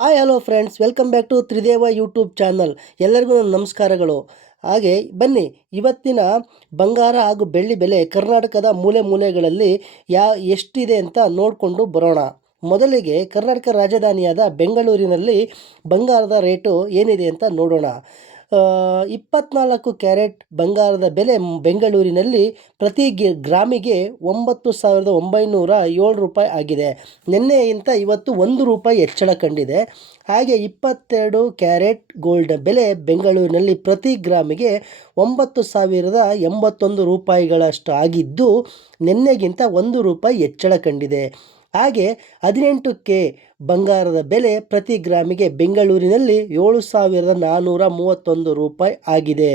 Hi hello friends welcome back to Trideva YouTube channel ಎಲ್ಲರಿಗೂ ನನ್ನ ನಮಸ್ಕಾರಗಳು. ಹಾಗೆ, ಬನ್ನಿ, ಇವತ್ತಿನ ಬಂಗಾರ ಹಾಗೂ ಬೆಳ್ಳಿ ಬೆಲೆ ಕರ್ನಾಟಕದ ಮೂಲೆ ಮೂಲೆಗಳಲ್ಲಿ ಯಾ, ಎಷ್ಟಿದೆ ಅಂತ ನೋಡಿಕೊಂಡು ಬರೋಣ. ಮೊದಲಿಗೆ ಕರ್ನಾಟಕ ರಾಜಧಾನಿಯಾದ ಬೆಂಗಳೂರಿನಲ್ಲಿ ಬಂಗಾರದ ರೇಟು ಏನಿದೆ ಅಂತ ನೋಡೋಣ. ಇಪ್ಪತ್ನಾಲ್ಕು ಕ್ಯಾರೆಟ್ ಬಂಗಾರದ ಬೆಲೆ ಬೆಂಗಳೂರಿನಲ್ಲಿ ಪ್ರತಿ ಗಿ, ಗ್ರಾಮಿಗೆ ಒಂಬತ್ತು ಸಾವಿರದ ಒಂಬೈನೂರ ಏಳು ರೂಪಾಯಿ ಆಗಿದೆ. ನಿನ್ನೆಗಿಂತ ಇವತ್ತು ಒಂದು ರೂಪಾಯಿ ಹೆಚ್ಚಳ ಕಂಡಿದೆ. ಹಾಗೆ ಇಪ್ಪತ್ತೆರಡು ಕ್ಯಾರೆಟ್ ಗೋಲ್ಡ್ ಬೆಲೆ ಬೆಂಗಳೂರಿನಲ್ಲಿ ಪ್ರತಿ ಗ್ರಾಮಿಗೆ ಒಂಬತ್ತು ಸಾವಿರದ ಎಂಬತ್ತೊಂದು ರೂಪಾಯಿಗಳಷ್ಟು ಆಗಿದ್ದು, ನಿನ್ನೆಗಿಂತ ಒಂದು ರೂಪಾಯಿ ಹೆಚ್ಚಳ ಕಂಡಿದೆ. ಹಾಗೆ ಹದಿನೆಂಟು ಕೆ ಬಂಗಾರದ ಬೆಲೆ ಪ್ರತಿ ಗ್ರಾಮಿಗೆ ಬೆಂಗಳೂರಿನಲ್ಲಿ ಏಳು ಸಾವಿರದ ನಾನ್ನೂರ ಮೂವತ್ತೊಂದು ರೂಪಾಯಿ ಆಗಿದೆ.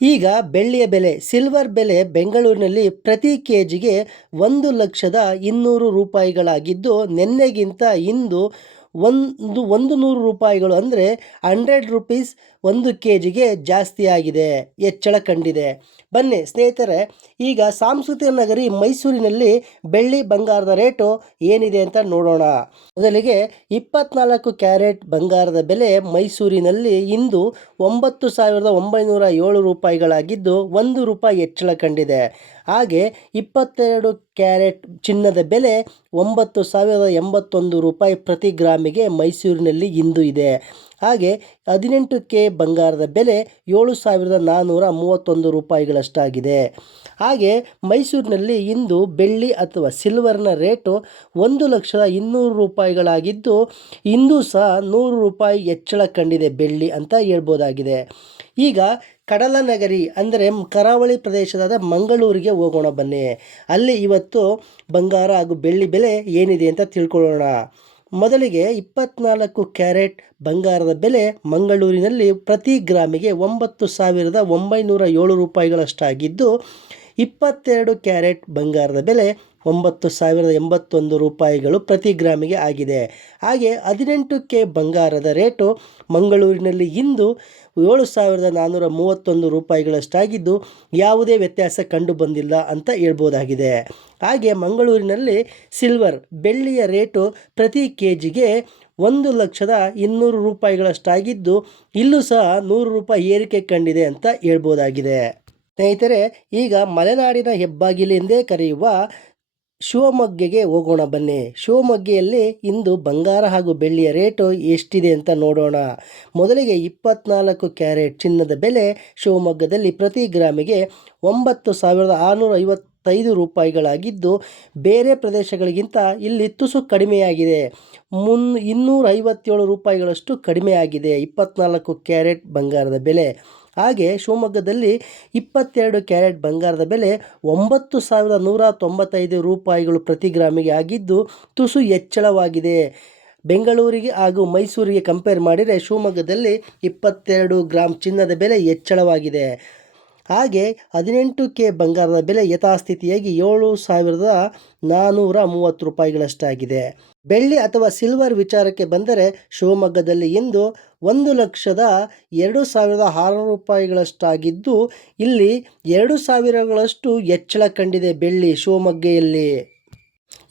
ಈಗ ಬೆಳ್ಳಿಯ ಬೆಲೆ, ಸಿಲ್ವರ್ ಬೆಲೆ ಬೆಂಗಳೂರಿನಲ್ಲಿ ಪ್ರತಿ ಕೆ ಜಿಗೆ ಒಂದು ಲಕ್ಷದ ಇನ್ನೂರು ರೂಪಾಯಿಗಳಾಗಿದ್ದು, ನಿನ್ನೆಗಿಂತ ಇಂದು ಒಂದು ಒಂದು ನೂರು ರೂಪಾಯಿಗಳು ಅಂದರೆ ಹಂಡ್ರೆಡ್ ರುಪೀಸ್ ಒಂದು ಕೆ ಜಿಗೆ ಜಾಸ್ತಿಯಾಗಿದೆ. ಹೆಚ್ಚಳ ಕಂಡಿದೆ. ಬನ್ನಿ ಸ್ನೇಹಿತರೆ, ಈಗ ಸಾಂಸ್ಕೃತಿಕ ನಗರಿ ಮೈಸೂರಿನಲ್ಲಿ ಬೆಳ್ಳಿ ಬಂಗಾರದ ರೇಟು ಏನಿದೆ ಅಂತ ನೋಡೋಣ. ಮೊದಲಿಗೆ ಇಪ್ಪತ್ನಾಲ್ಕು ಕ್ಯಾರೆಟ್ ಬಂಗಾರದ ಬೆಲೆ ಮೈಸೂರಿನಲ್ಲಿ ಇಂದು ಒಂಬತ್ತು ಸಾವಿರದ ಒಂಬೈನೂರ ಏಳು ರೂಪಾಯಿಗಳಾಗಿದ್ದು ಒಂದು ರೂಪಾಯಿ ಹೆಚ್ಚಳ ಕಂಡಿದೆ. ಹಾಗೆ ಇಪ್ಪತ್ತೆರಡು ಕ್ಯಾರೆಟ್ ಚಿನ್ನದ ಬೆಲೆ ಒಂಬತ್ತು ಸಾವಿರದ ಎಂಬತ್ತೊಂದು ರೂಪಾಯಿ ಪ್ರತಿ ಗ್ರಾಮಿಗೆ ಮೈಸೂರಿನಲ್ಲಿ ಇಂದು ಇದೆ. ಹಾಗೆ ಹದಿನೆಂಟು ಕೆ ಬಂಗಾರದ ಬೆಲೆ ಏಳು ಸಾವಿರದ ನಾನ್ನೂರ ಮೂವತ್ತೊಂದು ರೂಪಾಯಿಗಳಷ್ಟಾಗಿದೆ. ಹಾಗೆ ಮೈಸೂರಿನಲ್ಲಿ ಇಂದು ಬೆಳ್ಳಿ ಅಥವಾ ಸಿಲ್ವರ್ನ ರೇಟು ಒಂದು ಲಕ್ಷದ ಇನ್ನೂರು ರೂಪಾಯಿಗಳಾಗಿದ್ದು, ಇಂದು ಸಹ ನೂರು ರೂಪಾಯಿ ಹೆಚ್ಚಳ ಕಂಡಿದೆ ಬೆಳ್ಳಿ ಅಂತ ಹೇಳ್ಬೋದಾಗಿದೆ. ಈಗ ಕಡಲ ನಗರಿ ಅಂದರೆ ಕರಾವಳಿ ಪ್ರದೇಶದಾದ ಮಂಗಳೂರಿಗೆ ಹೋಗೋಣ ಬನ್ನಿ. ಅಲ್ಲಿ ಇವತ್ತು ಬಂಗಾರ ಹಾಗೂ ಬೆಳ್ಳಿ ಬೆಲೆ ಏನಿದೆ ಅಂತ ತಿಳ್ಕೊಳ್ಳೋಣ. ಮೊದಲಿಗೆ ಇಪ್ಪತ್ನಾಲ್ಕು ಕ್ಯಾರೆಟ್ ಬಂಗಾರದ ಬೆಲೆ ಮಂಗಳೂರಿನಲ್ಲಿ ಪ್ರತಿ ಗ್ರಾಮಿಗೆ ಒಂಬತ್ತು ಸಾವಿರದ ಒಂಬೈನೂರ ಏಳು ರೂಪಾಯಿಗಳಷ್ಟಾಗಿದ್ದು, ಇಪ್ಪತ್ತೆರಡು ಕ್ಯಾರೆಟ್ ಬಂಗಾರದ ಬೆಲೆ ಒಂಬತ್ತು ಸಾವಿರದ ಎಂಬತ್ತೊಂದು ರೂಪಾಯಿಗಳು ಪ್ರತಿ ಗ್ರಾಮಿಗೆ ಆಗಿದೆ. ಹಾಗೆ ಹದಿನೆಂಟು ಕೆ ಬಂಗಾರದ ರೇಟು ಮಂಗಳೂರಿನಲ್ಲಿ ಇಂದು ಏಳು ಸಾವಿರದ ನಾನ್ನೂರ ಮೂವತ್ತೊಂದು ರೂಪಾಯಿಗಳಷ್ಟಾಗಿದ್ದು ಯಾವುದೇ ವ್ಯತ್ಯಾಸ ಕಂಡು ಬಂದಿಲ್ಲ ಅಂತ ಹೇಳ್ಬೋದಾಗಿದೆ. ಹಾಗೆ ಮಂಗಳೂರಿನಲ್ಲಿ ಸಿಲ್ವರ್ ಬೆಳ್ಳಿಯ ರೇಟು ಪ್ರತಿ ಕೆ ಜಿಗೆ ಒಂದು ಲಕ್ಷದ ಇನ್ನೂರು ರೂಪಾಯಿಗಳಷ್ಟಾಗಿದ್ದು ಇಲ್ಲೂ ಸಹ ನೂರು ರೂಪಾಯಿ ಏರಿಕೆ ಕಂಡಿದೆ ಅಂತ ಹೇಳ್ಬೋದಾಗಿದೆ. ಸ್ನೇಹಿತರೆ, ಈಗ ಮಲೆನಾಡಿನ ಹೆಬ್ಬಾಗಿಲು ಎಂದೇ ಕರೆಯುವ ಶಿವಮೊಗ್ಗೆಗೆ ಹೋಗೋಣ ಬನ್ನಿ. ಶಿವಮೊಗ್ಗೆಯಲ್ಲಿ ಇಂದು ಬಂಗಾರ ಹಾಗೂ ಬೆಳ್ಳಿಯ ರೇಟು ಎಷ್ಟಿದೆ ಅಂತ ನೋಡೋಣ. ಮೊದಲಿಗೆ ಇಪ್ಪತ್ನಾಲ್ಕು ಕ್ಯಾರೆಟ್ ಚಿನ್ನದ ಬೆಲೆ ಶಿವಮೊಗ್ಗದಲ್ಲಿ ಪ್ರತಿ ಗ್ರಾಮಿಗೆ ಒಂಬತ್ತು ಸಾವಿರದ ಆರುನೂರ ಐವತ್ತೈದು ರೂಪಾಯಿಗಳಾಗಿದ್ದು, ಬೇರೆ ಪ್ರದೇಶಗಳಿಗಿಂತ ಇಲ್ಲಿ ತುಸು ಕಡಿಮೆಯಾಗಿದೆ. ಮುನ್ ಇನ್ನೂರ ಐವತ್ತೇಳು ರೂಪಾಯಿಗಳಷ್ಟು ಕಡಿಮೆಯಾಗಿದೆ. ಇಪ್ಪತ್ನಾಲ್ಕು ಕ್ಯಾರೆಟ್ ಬಂಗಾರದ ಬೆಲೆ. ಹಾಗೆ ಶಿವಮೊಗ್ಗದಲ್ಲಿ ಇಪ್ಪತ್ತೆರಡು ಕ್ಯಾರೆಟ್ ಬಂಗಾರದ ಬೆಲೆ ಒಂಬತ್ತು ಸಾವಿರದ ನೂರ ತೊಂಬತ್ತೈದು ರೂಪಾಯಿಗಳು ಪ್ರತಿ ಗ್ರಾಮಿಗೆ ಆಗಿದ್ದು ತುಸು ಹೆಚ್ಚಳವಾಗಿದೆ. ಬೆಂಗಳೂರಿಗೆ ಹಾಗೂ ಮೈಸೂರಿಗೆ ಕಂಪೇರ್ ಮಾಡಿದರೆ ಶಿವಮೊಗ್ಗದಲ್ಲಿ ಇಪ್ಪತ್ತೆರಡು ಗ್ರಾಮ್ ಚಿನ್ನದ ಬೆಲೆ ಹೆಚ್ಚಳವಾಗಿದೆ. ಹಾಗೆ ಹದಿನೆಂಟು ಕೆ ಬಂಗಾರದ ಬೆಲೆ ಯಥಾಸ್ಥಿತಿಯಾಗಿ ಏಳು ಸಾವಿರದ ನಾನ್ನೂರ ಮೂವತ್ತು ರೂಪಾಯಿಗಳಷ್ಟಾಗಿದೆ. ಬೆಳ್ಳಿ ಅಥವಾ ಸಿಲ್ವರ್ ವಿಚಾರಕ್ಕೆ ಬಂದರೆ ಶಿವಮೊಗ್ಗದಲ್ಲಿ ಇಂದು ಒಂದು ಲಕ್ಷದ ಎರಡು ಸಾವಿರದ ಆರುನೂರು ರೂಪಾಯಿಗಳಷ್ಟಾಗಿದ್ದು, ಇಲ್ಲಿ ಎರಡು ಸಾವಿರಗಳಷ್ಟು ಹೆಚ್ಚಳ ಕಂಡಿದೆ ಬೆಳ್ಳಿ ಶಿವಮೊಗ್ಗೆಯಲ್ಲಿ.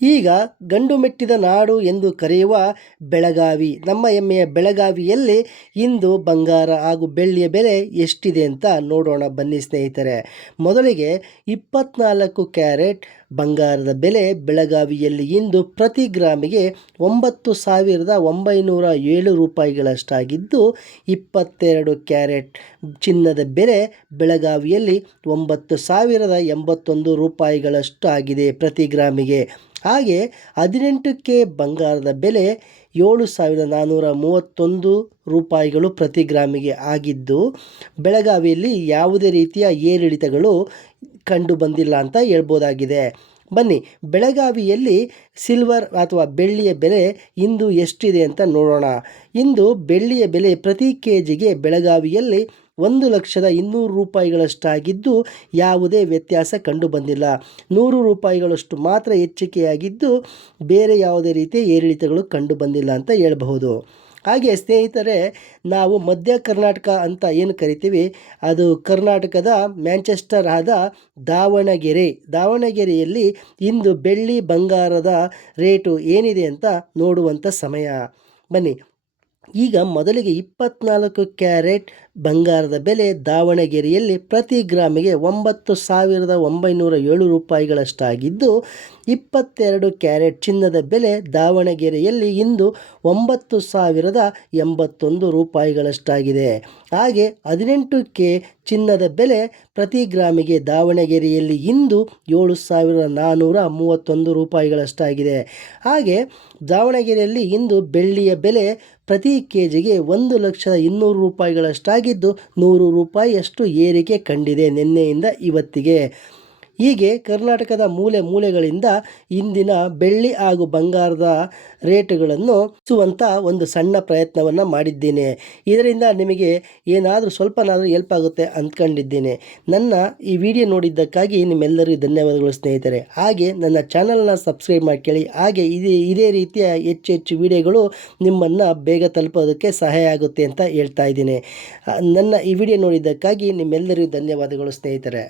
ಈಗ ಗಂಡು ಮೆಟ್ಟಿದ ನಾಡು ಎಂದು ಕರೆಯುವ ಬೆಳಗಾವಿ. ನಮ್ಮ ಹೆಮ್ಮೆಯ ಬೆಳಗಾವಿಯಲ್ಲಿ ಇಂದು ಬಂಗಾರ ಹಾಗೂ ಬೆಳ್ಳಿಯ ಬೆಲೆ ಎಷ್ಟಿದೆ ಅಂತ ನೋಡೋಣ ಬನ್ನಿ ಸ್ನೇಹಿತರೆ. ಮೊದಲಿಗೆ ಇಪ್ಪತ್ನಾಲ್ಕು ಕ್ಯಾರೆಟ್ ಬಂಗಾರದ ಬೆಲೆ ಬೆಳಗಾವಿಯಲ್ಲಿ ಇಂದು ಪ್ರತಿ ಗ್ರಾಮಿಗೆ ಒಂಬತ್ತು ಸಾವಿರದ ಒಂಬೈನೂರ ಏಳು ರೂಪಾಯಿಗಳಷ್ಟಾಗಿದ್ದು, ಇಪ್ಪತ್ತೆರಡು ಕ್ಯಾರೆಟ್ ಚಿನ್ನದ ಬೆಲೆ ಬೆಳಗಾವಿಯಲ್ಲಿ ಒಂಬತ್ತು ಸಾವಿರದ ಎಂಬತ್ತೊಂದು ರೂಪಾಯಿಗಳಷ್ಟು ಆಗಿದೆ ಪ್ರತಿ ಗ್ರಾಮಿಗೆ. ಹಾಗೆ ಹದಿನೆಂಟು ಕೆ ಬಂಗಾರದ ಬೆಲೆ ಏಳು ಸಾವಿರದ ನಾನ್ನೂರ ಮೂವತ್ತೊಂದು ರೂಪಾಯಿಗಳು ಪ್ರತಿ ಗ್ರಾಮಿಗೆ ಆಗಿದ್ದು, ಬೆಳಗಾವಿಯಲ್ಲಿ ಯಾವುದೇ ರೀತಿಯ ಏರಿಳಿತಗಳು ಕಂಡು ಬಂದಿಲ್ಲ ಅಂತ ಹೇಳ್ಬೋದಾಗಿದೆ. ಬನ್ನಿ, ಬೆಳಗಾವಿಯಲ್ಲಿ ಸಿಲ್ವರ್ ಅಥವಾ ಬೆಳ್ಳಿಯ ಬೆಲೆ ಇಂದು ಎಷ್ಟಿದೆ ಅಂತ ನೋಡೋಣ. ಇಂದು ಬೆಳ್ಳಿಯ ಬೆಲೆ ಪ್ರತಿ ಕೆ ಜಿಗೆ ಬೆಳಗಾವಿಯಲ್ಲಿ ಒಂದು ಲಕ್ಷದ ಇನ್ನೂರು ರೂಪಾಯಿಗಳಷ್ಟಾಗಿದ್ದು ಯಾವುದೇ ವ್ಯತ್ಯಾಸ ಕಂಡು ಬಂದಿಲ್ಲ ನೂರು ರೂಪಾಯಿಗಳಷ್ಟು ಮಾತ್ರ ಹೆಚ್ಚಿಕೆಯಾಗಿದ್ದು ಬೇರೆ ಯಾವುದೇ ರೀತಿಯ ಏರಿಳಿತಗಳು ಕಂಡು ಬಂದಿಲ್ಲ ಅಂತ ಹೇಳಬಹುದು. ಹಾಗೆ ಸ್ನೇಹಿತರೆ, ನಾವು ಮಧ್ಯ ಕರ್ನಾಟಕ ಅಂತ ಏನು ಕರಿತೀವಿ? ಅದು ಕರ್ನಾಟಕದ ಮ್ಯಾಂಚೆಸ್ಟರ್ ಆದ ದಾವಣಗೆರೆ. ದಾವಣಗೆರೆಯಲ್ಲಿ ಇಂದು ಬೆಳ್ಳಿ ಬಂಗಾರದ ರೇಟು ಏನಿದೆ ಅಂತ ನೋಡುವಂಥ ಸಮಯ. ಬನ್ನಿ, ಈಗ ಮೊದಲಿಗೆ ಇಪ್ಪತ್ನಾಲ್ಕು ಕ್ಯಾರೆಟ್ ಬಂಗಾರದ ಬೆಲೆ ದಾವಣಗೆರೆಯಲ್ಲಿ ಪ್ರತಿ ಗ್ರಾಮಿಗೆ ಒಂಬತ್ತು ಸಾವಿರದ ಒಂಬೈನೂರ ಏಳು ರೂಪಾಯಿಗಳಷ್ಟಾಗಿದ್ದು, ಇಪ್ಪತ್ತೆರಡು ಕ್ಯಾರೆಟ್ ಚಿನ್ನದ ಬೆಲೆ ದಾವಣಗೆರೆಯಲ್ಲಿ ಇಂದು ಒಂಬತ್ತು ಸಾವಿರದ ಎಂಬತ್ತೊಂದು ರೂಪಾಯಿಗಳಷ್ಟಾಗಿದೆ. ಹಾಗೆ ಹದಿನೆಂಟು ಕೆ ಚಿನ್ನದ ಬೆಲೆ ಪ್ರತಿ ಗ್ರಾಮಿಗೆ ದಾವಣಗೆರೆಯಲ್ಲಿ ಇಂದು ಏಳು ಸಾವಿರದ ನಾನ್ನೂರ ಮೂವತ್ತೊಂದು ರೂಪಾಯಿಗಳಷ್ಟಾಗಿದೆ. ಹಾಗೆ ದಾವಣಗೆರೆಯಲ್ಲಿ ಇಂದು ಬೆಳ್ಳಿಯ ಬೆಲೆ ಪ್ರತಿ ಕೆ ಜಿಗೆ ಒಂದು ಲಕ್ಷದ ಇನ್ನೂರು ರೂಪಾಯಿಗಳಷ್ಟಾಗಿದ್ದು ನೂರು ರೂಪಾಯಿಯಷ್ಟು ಏರಿಕೆ ಕಂಡಿದೆ ನಿನ್ನೆಯಿಂದ ಇವತ್ತಿಗೆ. ಹೀಗೆ ಕರ್ನಾಟಕದ ಮೂಲೆ ಮೂಲೆಗಳಿಂದ ಇಂದಿನ ಬೆಳ್ಳಿ ಹಾಗೂ ಬಂಗಾರದ ರೇಟುಗಳನ್ನು ಹೆಚ್ಚುವಂಥ ಒಂದು ಸಣ್ಣ ಪ್ರಯತ್ನವನ್ನು ಮಾಡಿದ್ದೇನೆ. ಇದರಿಂದ ನಿಮಗೆ ಏನಾದರೂ ಸ್ವಲ್ಪನಾದರೂ ಹೆಲ್ಪ್ ಆಗುತ್ತೆ ಅಂದ್ಕೊಂಡಿದ್ದೇನೆ. ನನ್ನ ಈ ವಿಡಿಯೋ ನೋಡಿದ್ದಕ್ಕಾಗಿ ನಿಮ್ಮೆಲ್ಲರಿಗೂ ಧನ್ಯವಾದಗಳು ಸ್ನೇಹಿತರೆ. ಹಾಗೆ ನನ್ನ ಚಾನಲ್ನ ಸಬ್ಸ್ಕ್ರೈಬ್ ಮಾಡ್ಕೊಳ್ಳಿ. ಹಾಗೆ ಇದೇ ಇದೇ ರೀತಿಯ ಹೆಚ್ಚು ಹೆಚ್ಚು ವಿಡಿಯೋಗಳು ನಿಮ್ಮನ್ನು ಬೇಗ ತಲುಪೋದಕ್ಕೆ ಸಹಾಯ ಆಗುತ್ತೆ ಅಂತ ಹೇಳ್ತಾ ಇದ್ದೀನಿ. ನನ್ನ ಈ ವಿಡಿಯೋ ನೋಡಿದ್ದಕ್ಕಾಗಿ ನಿಮ್ಮೆಲ್ಲರಿಗೂ ಧನ್ಯವಾದಗಳು ಸ್ನೇಹಿತರೆ.